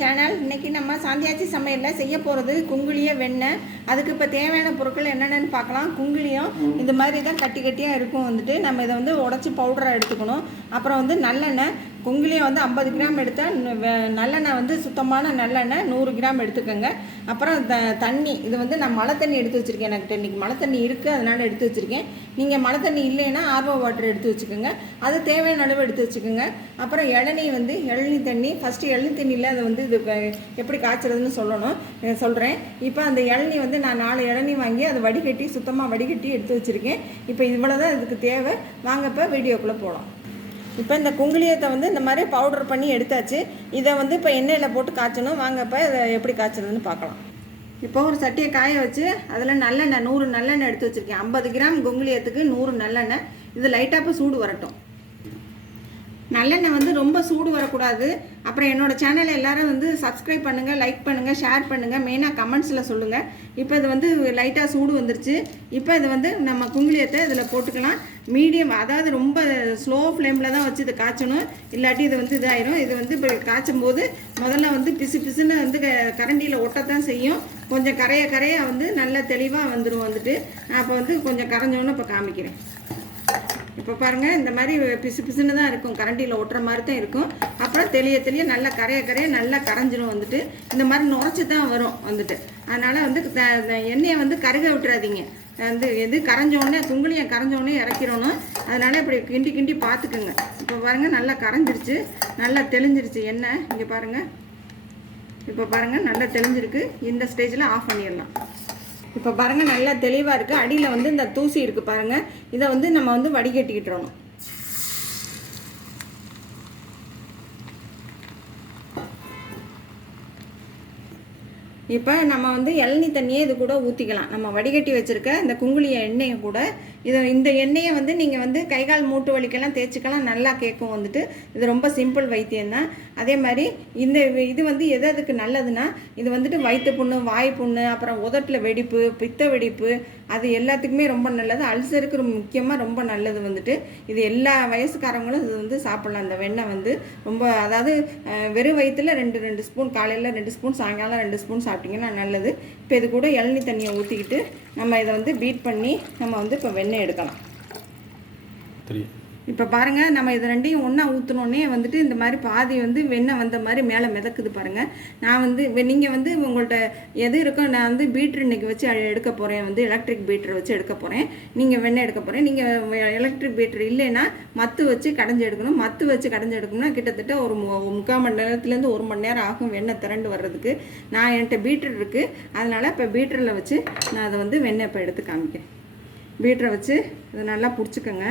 Channel. இன்றைக்கி நம்ம சாந்தியாச்சி சமையலில் செய்ய போகிறது குங்குளிய வெண்ணெய். அதுக்கு இப்போ தேவையான பொருட்கள் என்னென்னு பார்க்கலாம். குங்குளியம் இந்த மாதிரி தான் கட்டி கட்டியாக இருக்கும். நம்ம இதை உடச்சி பவுடராக எடுத்துக்கணும். அப்புறம் நல்லெண்ணெய். குங்குளியம் 50 கிராம் எடுத்தால், நல்லெண்ணெய் சுத்தமான நல்லெண்ணெய் 100 கிராம் எடுத்துக்கோங்க. அப்புறம் தண்ணி. இது நான் மழை தண்ணி எடுத்து வச்சுருக்கேன். எனக்கு இன்றைக்கி மழை தண்ணி இருக்குது, அதனால் எடுத்து வச்சுருக்கேன். நீங்கள் மழை தண்ணி இல்லைன்னா ஆர்வோ வாட்டர் எடுத்து வச்சுக்கோங்க. அது தேவையான அளவு எடுத்து வச்சுக்கோங்க. அப்புறம் இளநீ இளநீ தண்ணி. ஃபஸ்ட்டு இளநீ தண்ணியில் அதை இது எப்படி காய்ச்சறதுன்னு சொல்கிறேன். இப்போ அந்த இளநீ நான் 4 இளநீ வாங்கி அதை வடிகட்டி, சுத்தமாக வடிகட்டி எடுத்து வச்சுருக்கேன். இப்போ இவ்வளோ தான் இதுக்கு தேவை. வாங்க இப்போ வீடியோக்குள்ளே போகலாம். இப்போ இந்த குங்குளியத்தை இந்த மாதிரி பவுடர் பண்ணி எடுத்தாச்சு. இதை இப்போ எண்ணெயில் போட்டு காய்ச்சணும். வாங்க இப்போ இதை எப்படி காய்ச்சறதுன்னு பார்க்கலாம். இப்போ ஒரு சட்டியை காய வச்சு அதில் நல்லெண்ணெய் 100 நல்லெண்ணெய் எடுத்து வச்சுருக்கேன். 50 கிராம் குங்குளியத்துக்கு 100 நல்லெண்ணெய். இது லைட்டாக இப்போ சூடு வரட்டும். நல்லெண்ணெய் ரொம்ப சூடு வரக்கூடாது. அப்புறம் என்னோடய சேனலை எல்லோரும் சப்ஸ்கிரைப் பண்ணுங்கள், லைக் பண்ணுங்கள், ஷேர் பண்ணுங்கள், மெயினாக கமெண்ட்ஸில் சொல்லுங்கள். இப்போ இது லைட்டாக சூடு வந்துருச்சு. இப்போ இது நம்ம குங்குளியத்தை இதில் போட்டுக்கலாம். மீடியம், அதாவது ரொம்ப ஸ்லோ ஃப்ளேமில் தான் வச்சு இதை காய்ச்சணும். இல்லாட்டி இது இதாயிரும். இது இப்போ காய்ச்சும் போது முதல்ல பிசு பிசுன்னு கரண்டியில் ஒட்டத்தான் செய்யும். கொஞ்சம் கரைய நல்ல தெளிவாக வந்துடும். அப்போ கொஞ்சம் கரைஞ்சோன்னு இப்போ காமிக்கிறேன். இப்போ பாருங்கள், இந்த மாதிரி பிசு பிசுன்னு தான் இருக்கும். கரண்டியில் ஒட்டுற மாதிரி தான் இருக்கும். அப்புறம் தெளிய நல்லா கரைய நல்லா கரைஞ்சிரும். இந்த மாதிரி நுரைச்சி தான் வரும். அதனால் எண்ணெயை கருக விட்டுறாதீங்க. எது கரைஞ்சோடனே, குங்குளியம் கரைஞ்சோடனே இறக்கிறோன்னு. அதனால் இப்படி கிண்டி பார்த்துக்குங்க. இப்போ பாருங்கள், நல்லா கரைஞ்சிருச்சு, நல்லா தெளிஞ்சிருச்சு எண்ணெய். இங்கே பாருங்கள், இப்போ பாருங்கள் நல்லா தெளிஞ்சிருக்கு. இந்த ஸ்டேஜில் ஆஃப் பண்ணிடலாம். இப்போ பாருங்கள், நல்லா தெளிவாக இருக்குது. அடியில் இந்த தூசி இருக்குது பாருங்கள். இதை நம்ம வடிகட்டிக்கிட்டுறோம். இப்போ நம்ம இளநீ தண்ணியே இது கூட ஊற்றிக்கலாம். நம்ம வடிகட்டி வச்சுருக்க இந்த குங்குளிய எண்ணெயை கூட இந்த எண்ணெயை நீங்கள் கை கால் மூட்டு வலிக்கெல்லாம் தேய்ச்சிக்கலாம். நல்லா கேட்கும். இது ரொம்ப சிம்பிள் வைத்தியம் தான். அதே மாதிரி இது எதுக்கு நல்லதுன்னா, இது வயிற்று புண்ணு, வாய் புண்ணு, அப்புறம் உதட்டில் வெடிப்பு, பித்த வெடிப்பு, அது எல்லாத்துக்குமே ரொம்ப நல்லது. அல்சருக்கு முக்கியமாக ரொம்ப நல்லது. இது எல்லா வயசுக்காரங்களும் இது சாப்பிட்லாம். அந்த வெண்ணெய் ரொம்ப, அதாவது வெறும் வயிற்றில் 2 ஸ்பூன், காலையில் 2 ஸ்பூன், சாயங்காலம் 2 ஸ்பூன் சாப்பிட்டிங்கன்னா நல்லது. இப்போ இது கூட இளநீ தண்ணியை ஊற்றிக்கிட்டு நம்ம இதை பீட் பண்ணி நம்ம இப்போ வெண்ணெய் எடுக்கலாம். இப்போ பாருங்கள், நம்ம இது ரெண்டையும் ஒன்றா ஊற்றினோடனே இந்த மாதிரி பாதி வெண்ணெய் வந்த மாதிரி மேலே மிதக்குது பாருங்கள். நான் நீங்கள் உங்கள்கிட்ட எது இருக்கோ, நான் பீட்ரு இன்றைக்கி வச்சு எடுக்க போகிறேன். எலக்ட்ரிக் பீட்ரு வச்சு எடுக்க போகிறேன். நீங்கள் வெண்ணெய் எடுக்க போகிறேன். நீங்கள் எலக்ட்ரிக் பீட்ரு இல்லைன்னா மத்து வச்சு கடைஞ்சி எடுக்கணும். மத்து வச்சு கடைஞ்சி எடுக்கணும்னா கிட்டத்தட்ட ஒரு 3/4 மணி நேரத்துலேருந்து 1 மணி நேரம் ஆகும் வெண்ணெய் திரண்டு வர்றதுக்கு. நான் என்கிட்ட பீட்ரு இருக்குது, அதனால் இப்போ பீட்டரில் வச்சு நான் அதை வெண்ணெய் இப்போ எடுத்து காமிக்கிறேன். பீட்டரை வச்சு இதை நல்லா பிடிச்சிக்கோங்க.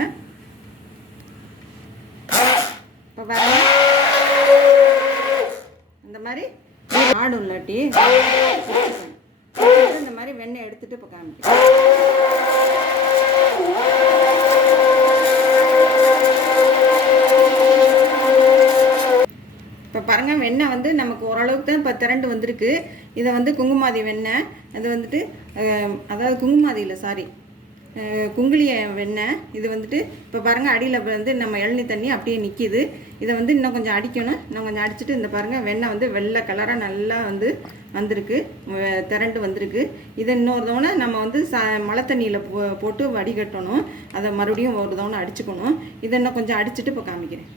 இப்போ பாருங்க, இந்த மாதிரி ஆடும் இல்லாட்டி இந்த மாதிரி வெண்ணெய் எடுத்துட்டு இப்போ காமிக்கிறேன். இப்போ பாருங்கள், வெண்ணெய் நமக்கு ஓரளவுக்கு தான் இப்போ திரண்டு வந்திருக்கு. இதை குங்குமாதி வெண்ணெய். அது அதாவது குங்குமாதி இல்லை, சாரி, குங்குளிய வெண்ணெய். இது இப்போ பாருங்கள், அடியில் நம்ம இளநீ தண்ணி அப்படியே நிற்கிது. இதை இன்னும் கொஞ்சம் அடிக்கணும். இன்னும் கொஞ்சம் அடிச்சுட்டு இந்த பாருங்கள், வெண்ணெய் வெள்ளை கலராக நல்லா வந்திருக்கு, திரண்டு வந்திருக்கு. இதை இன்னொரு தவணை நம்ம மழை தண்ணியில் போட்டு வடிகட்டணும். அதை மறுபடியும் ஒரு தவணை அடிச்சுக்கணும். இதை இன்னும் கொஞ்சம் அடிச்சுட்டு இப்போ காமிக்கிறேன்.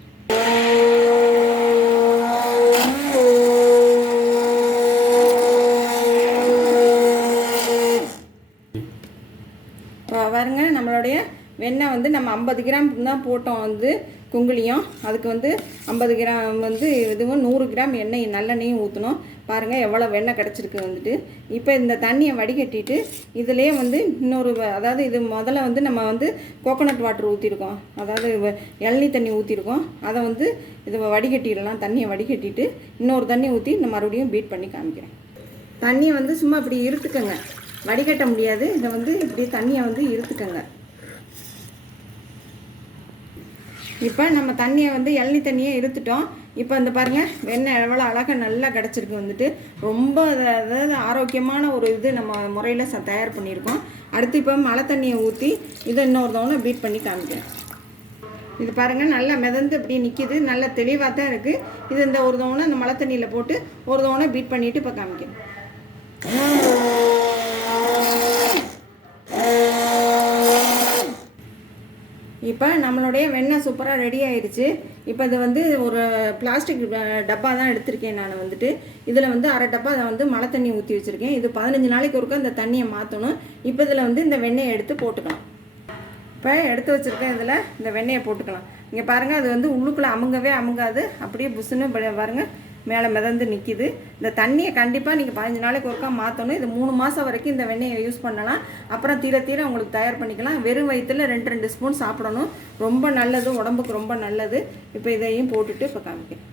பாருங்க, நம்மளுடைய வெண்ணெய் நம்ம 50 கிராம் தான் போட்டோம். குங்குளியம் அதுக்கு 50 கிராம் இதுவும் 100 கிராம் எண்ணெய் நல்லெண்ணையும் ஊற்றணும். பாருங்கள் எவ்வளோ வெண்ணெய் கிடச்சிருக்கு. இப்போ இந்த தண்ணியை வடிகட்டிட்டு இதிலே இன்னொரு, அதாவது இது முதல்ல நம்ம கோகோனட் வாட்டர் ஊற்றிருக்கோம், அதாவது இளநீ தண்ணி ஊற்றிருக்கோம். அதை இதை வடிகட்டிடலாம். தண்ணியை வடிகட்டிட்டு இன்னொரு தண்ணி ஊற்றி இந்த மறுபடியும் பீட் பண்ணி காமிக்கிறேன். தண்ணியை சும்மா இப்படி இருத்துக்கங்க, வடிகட்ட முடியாது. இதை இப்படி தண்ணியை இருத்துக்கங்க. இப்போ நம்ம தண்ணியை இளநீ தண்ணியை இருத்துட்டோம். இப்போ பாருங்கள், வெண்ணெய் எவ்வளோ அழகாக நல்லா கிடச்சிருக்கு. ரொம்ப, அதாவது ஆரோக்கியமான ஒரு நம்ம முறையில் தயார் பண்ணியிருக்கோம். அடுத்து இப்போ மழை தண்ணியை ஊற்றி இதை இன்னொரு தவணை பீட் பண்ணி காமிக்கிறேன். இது பாருங்கள் நல்லா மிதந்து இப்படி நிற்கிது, நல்லா தெளிவாக தான் இருக்குது. இது இந்த ஒரு தவணை அந்த மழை தண்ணியில் போட்டு ஒரு தவணை பீட் பண்ணிவிட்டு இப்போ காமிக்கிறேன். இப்போ நம்மளுடைய வெண்ணெய் சூப்பராக ரெடி ஆயிடுச்சு. இப்போ இது வந்து ஒரு பிளாஸ்டிக் டப்பா தான் எடுத்திருக்கேன் நான் வந்துட்டு. இதில் வந்து அரை டப்பா அதை வந்து மழை தண்ணி ஊற்றி வச்சுருக்கேன். இது 15 நாளைக்கு ஒருக்கா இந்த தண்ணியை மாற்றணும். இப்போ இதில் வந்து இந்த வெண்ணெயை எடுத்து போட்டுக்கலாம். இப்போ எடுத்து வச்சுருக்கேன், இதில் இந்த வெண்ணெயை போட்டுக்கலாம். இங்கே பாருங்கள், அது வந்து உள்ளுக்குள்ளே அமுங்கவே அமுங்காது, அப்படியே புஷ்ஷுன்னு பாருங்கள் மேலே மிதந்து நிற்கிது. இந்த தண்ணியை கண்டிப்பாக நீங்கள் 15 நாளைக்கு ஒருக்கா மாற்றணும். இது 3 மாதம் வரைக்கும் இந்த வெண்ணெயை யூஸ் பண்ணலாம். அப்புறம் தீர தீர உங்களுக்கு தயார் பண்ணிக்கலாம். வெறும் வயிற்றில் 2 ஸ்பூன் சாப்பிடணும். ரொம்ப நல்லது, உடம்புக்கு ரொம்ப நல்லது. இப்போ இதையும் போட்டுட்டு இப்போ காமிக்கிறேன்.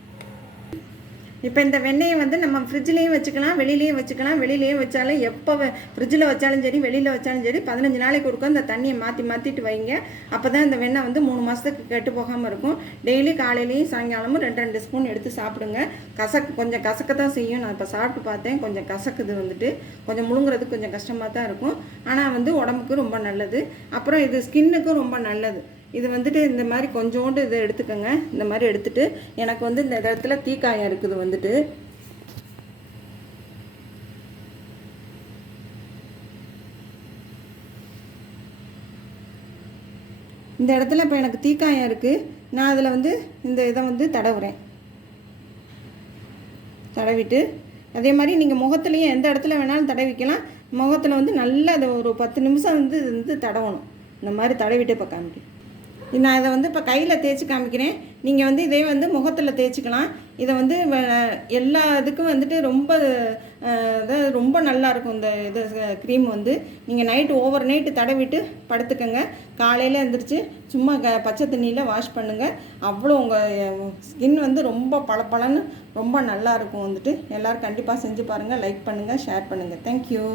இப்போ இந்த வெண்ணெயை வந்து நம்ம ஃப்ரிட்ஜ்லேயும் வச்சுக்கலாம், வெளியிலையும் வச்சுக்கலாம். வெளியிலையும் வச்சாலும் எப்போ ஃப்ரிட்ஜில் வச்சாலும் சரி, வெளியில் வச்சாலும் சரி, 15 நாளைக்கு ஒருக்கா இந்த தண்ணியை மாற்றிட்டு வைங்க. அப்போ தான் இந்த வெண்ணெய் வந்து 3 மாதத்துக்கு கெட்டு போகாமல் இருக்கும். டெய்லி காலையிலையும் சாயங்காலமும் 2 ஸ்பூன் எடுத்து சாப்பிடுங்க. கொஞ்சம் கசக்க தான் செய்யும். நான் இப்போ சாப்பிட்டு பார்த்தேன், கொஞ்சம் கசக்குது வந்துட்டு. கொஞ்சம் முழுங்குறதுக்கு கொஞ்சம் கஷ்டமாக தான் இருக்கும். ஆனால் வந்து உடம்புக்கு ரொம்ப நல்லது. அப்புறம் இது ஸ்கின்னுக்கும் ரொம்ப நல்லது. இது வந்துட்டு இந்த மாதிரி கொஞ்சோண்டு இதை எடுத்துக்கோங்க. இந்த மாதிரி எடுத்துகிட்டு, எனக்கு வந்து இந்த இடத்துல தீக்காயம் இருக்குது வந்துட்டு. இந்த இடத்துல இப்போ எனக்கு தீக்காயம் இருக்குது. நான் அதில் வந்து இந்த இதை வந்து தடவுறேன். தடவிட்டு அதே மாதிரி நீங்கள் முகத்துலேயும் எந்த இடத்துல வேணாலும் தடவிக்கலாம். முகத்தில் வந்து நல்லா அதை ஒரு 10 நிமிஷம் வந்து இது வந்து தடவணும். இந்த மாதிரி தடவிட்டு இப்போ காமிக்கிறேன். நான் இதை வந்து இப்போ கையில் தேய்ச்சி காமிக்கிறேன். நீங்கள் வந்து இதே வந்து முகத்தில் தேய்ச்சிக்கலாம். இதை வந்து எல்லா இதுக்கும் வந்துட்டு ரொம்ப நல்லாயிருக்கும். இந்த இது க்ரீம் வந்து நீங்கள் நைட்டு ஓவர் நைட்டு தடவிட்டு படுத்துக்கங்க. காலையில் எழுந்திரிச்சு சும்மா பச்சை தண்ணியில் வாஷ் பண்ணுங்கள். அவ்வளோ உங்கள் ஸ்கின் வந்து ரொம்ப பளபளன்னு ரொம்ப நல்லாயிருக்கும் வந்துட்டு. எல்லோரும் கண்டிப்பாக செஞ்சு பாருங்கள். லைக் பண்ணுங்கள், ஷேர் பண்ணுங்கள். தேங்க்யூ.